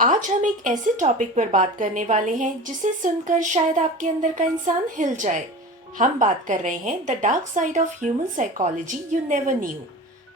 आज हम एक ऐसे टॉपिक पर बात करने वाले हैं जिसे सुनकर शायद आपके अंदर का इंसान हिल जाए। हम बात कर रहे हैं the dark side of human psychology you never knew.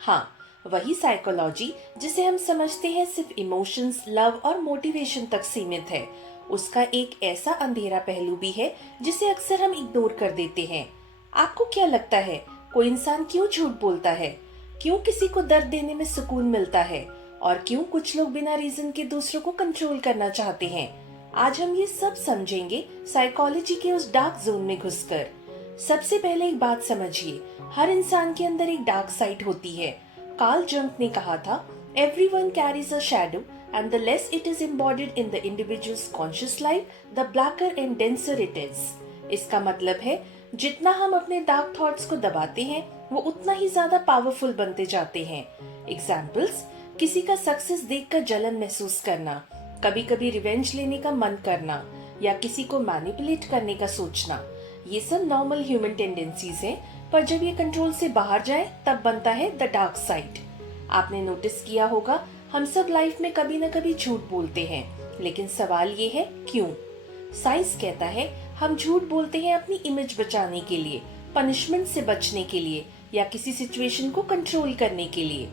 हाँ, वही साइकोलॉजी जिसे हम समझते हैं सिर्फ इमोशंस, लव और मोटिवेशन तक सीमित है। उसका एक ऐसा अंधेरा पहलू भी है जिसे अक्सर हम इग्नोर कर देते हैं। आपको क्या लगता है, कोई इंसान क्यों झूठ बोलता है? क्यों किसी को दर्द देने में सुकून मिलता है? और क्यों कुछ लोग बिना रीजन के दूसरों को कंट्रोल करना चाहते हैं? आज हम ये सब समझेंगे साइकोलॉजी के उस डार्क जोन में घुसकर। सबसे पहले एक बात समझिए, हर इंसान के अंदर एक डार्क साइड होती है। कार्ल जंग ने कहा था, everyone carries a shadow and the less it is embodied in the individuals conscious life the blacker and denser it is. इसका मतलब है, जितना हम अपने डार्क थॉट्स को दबाते हैं वो उतना ही ज्यादा पावरफुल बनते जाते हैं। एग्जाम्पल्स, किसी का सक्सेस देखकर जलन महसूस करना, कभी कभी रिवेंज लेने का मन करना, या किसी को मैनिपुलेट करने का सोचना, ये सब नॉर्मल ह्यूमन टेंडेंसीज हैं, पर जब ये कंट्रोल से बाहर जाए तब बनता है द डार्क साइड। आपने नोटिस किया होगा, हम सब लाइफ में कभी न कभी झूठ बोलते हैं, लेकिन सवाल ये है क्यों? साइंस कहता है हम झूठ बोलते हैं अपनी इमेज बचाने के लिए, पनिशमेंट से बचने के लिए, या किसी सिचुएशन को कंट्रोल करने के लिए।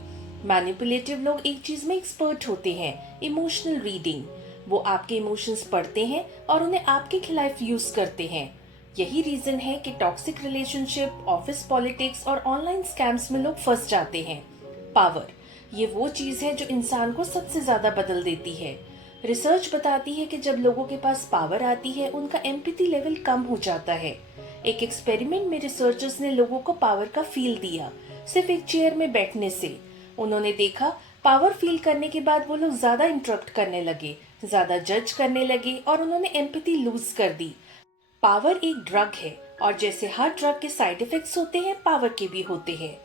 मैनिपुलेटिव लोग एक चीज में एक्सपर्ट होते हैं, इमोशनल रीडिंग। वो आपके इमोशंस पढ़ते हैं और उन्हें आपके खिलाफ यूज करते हैं। यही रीजन है कि टॉक्सिक रिलेशनशिप, ऑफिस पॉलिटिक्स और ऑनलाइन स्कैम्स में लोग फंस जाते हैं। पावर, ये वो चीज है जो इंसान को सबसे ज्यादा बदल देती है। रिसर्च बताती है कि जब लोगों के पास पावर आती है, उनका एम्पैथी लेवल कम हो जाता है। एक एक्सपेरिमेंट में रिसर्चर्स ने लोगों को पावर का फील दिया, सिर्फ एक चेयर में बैठने से। उन्होंने देखा, पावर फील करने के बाद वो लोग ज्यादा इंटरप्ट करने लगे, ज्यादा जज करने लगे और उन्होंने एम्पैथी लूज कर दी। पावर एक ड्रग है और जैसे हर ड्रग के साइड इफेक्ट्स होते हैं, पावर के भी होते हैं।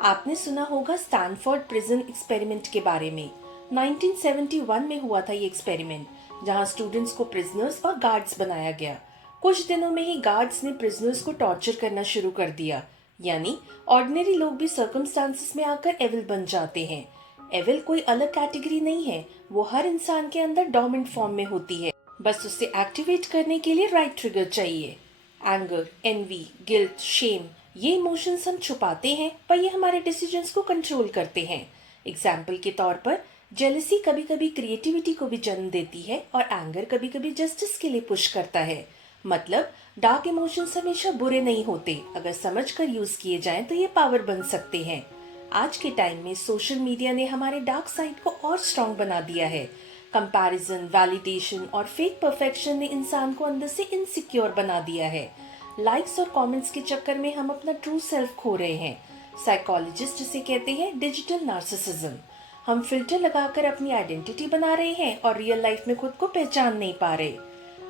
आपने सुना होगा स्टैनफोर्ड प्रिजन एक्सपेरिमेंट के बारे में। 1971 में हुआ था ये एक्सपेरिमेंट, जहां स्टूडेंट्स को प्रिजनर्स और गार्ड्स बनाया गया। कुछ दिनों में ही गार्ड्स ने प्रिजनर्स को टॉर्चर करना शुरू कर दिया। यानी ऑर्डिनरी लोग भी सर्कमस्टांसेस में आकर एविल बन जाते हैं। एविल कोई अलग कैटेगरी नहीं है, वो हर इंसान के अंदर डोमिनेंट फॉर्म में होती है, बस उसे एक्टिवेट करने के लिए राइट ट्रिगर चाहिए। एंगर, एनवी, गिल्ट, शेम, ये इमोशंस हम छुपाते हैं, पर ये हमारे डिसीजंस को कंट्रोल करते हैं। एग्जाम्पल के तौर पर, जेलसी कभी कभी क्रिएटिविटी को भी जन्म देती है और एंगर कभी कभी जस्टिस के लिए पुश करता है। मतलब डार्क इमोशंस हमेशा बुरे नहीं होते, अगर समझकर यूज किए जाएं तो ये पावर बन सकते हैं। आज के टाइम में सोशल मीडिया ने हमारे डार्क साइड को और स्ट्रांग बना दिया है। कंपैरिजन, वैलिडेशन और फेक परफेक्शन ने इंसान को अंदर से इनसिक्योर बना दिया है। लाइक्स और कमेंट्स के चक्कर में हम अपना ट्रू सेल्फ खो रहे हैं। साइकोलॉजिस्ट जिसे कहते हैं डिजिटल नार्सिसिज्म। हम फिल्टर लगाकर अपनी आइडेंटिटी बना रहे हैं और रियल लाइफ में खुद को पहचान नहीं पा रहे।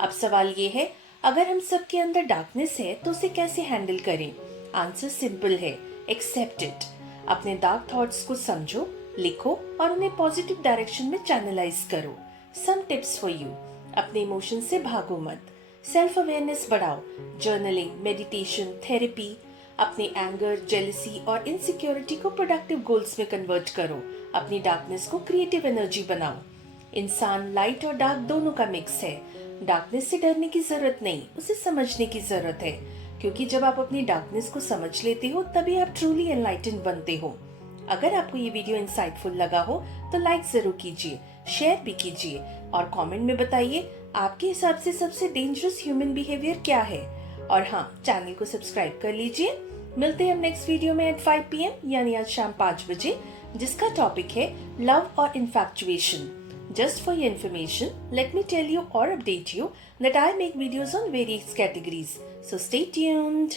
अब सवाल ये है, अगर हम सबके अंदर डार्कनेस है तो उसे कैसे हैंडल करें? आंसर सिंपल है, एक्सेप्ट इट। अपने डार्क थॉट्स को समझो, लिखो और उन्हें पॉजिटिव डायरेक्शन में चैनलाइज करो। सम टिप्स फॉर यू: अपने इमोशन से भागो मत, सेल्फ अवेयरनेस बढ़ाओ, जर्नलिंग, मेडिटेशन, थेरेपी। अपने एंगर, जेलसी और इनसिक्योरिटी को प्रोडक्टिव गोल्स में कन्वर्ट करो। अपनी डार्कनेस को क्रिएटिव एनर्जी बनाओ। इंसान लाइट और डार्क दोनों का मिक्स है। डार्कनेस से डरने की जरूरत नहीं, उसे समझने की जरूरत है, क्योंकि जब आप अपनी डार्कनेस को समझ लेते हो तभी आप ट्रूली एनलाइटेंड बनते हो। अगर आपको ये वीडियो इंसाइटफुल लगा हो तो लाइक जरूर कीजिए, शेयर भी कीजिए और कमेंट में बताइए आपके हिसाब से सबसे डेंजरस ह्यूमन बिहेवियर क्या है। और हाँ, चैनल को सब्सक्राइब कर लीजिए। मिलते हैं हम नेक्स्ट वीडियो में एट 5 PM, यानी आज शाम 5 बजे, जिसका टॉपिक है लव और इन्फैक्चुएशन। Just for your information, let me tell you or update you that I make videos on various categories. So stay tuned.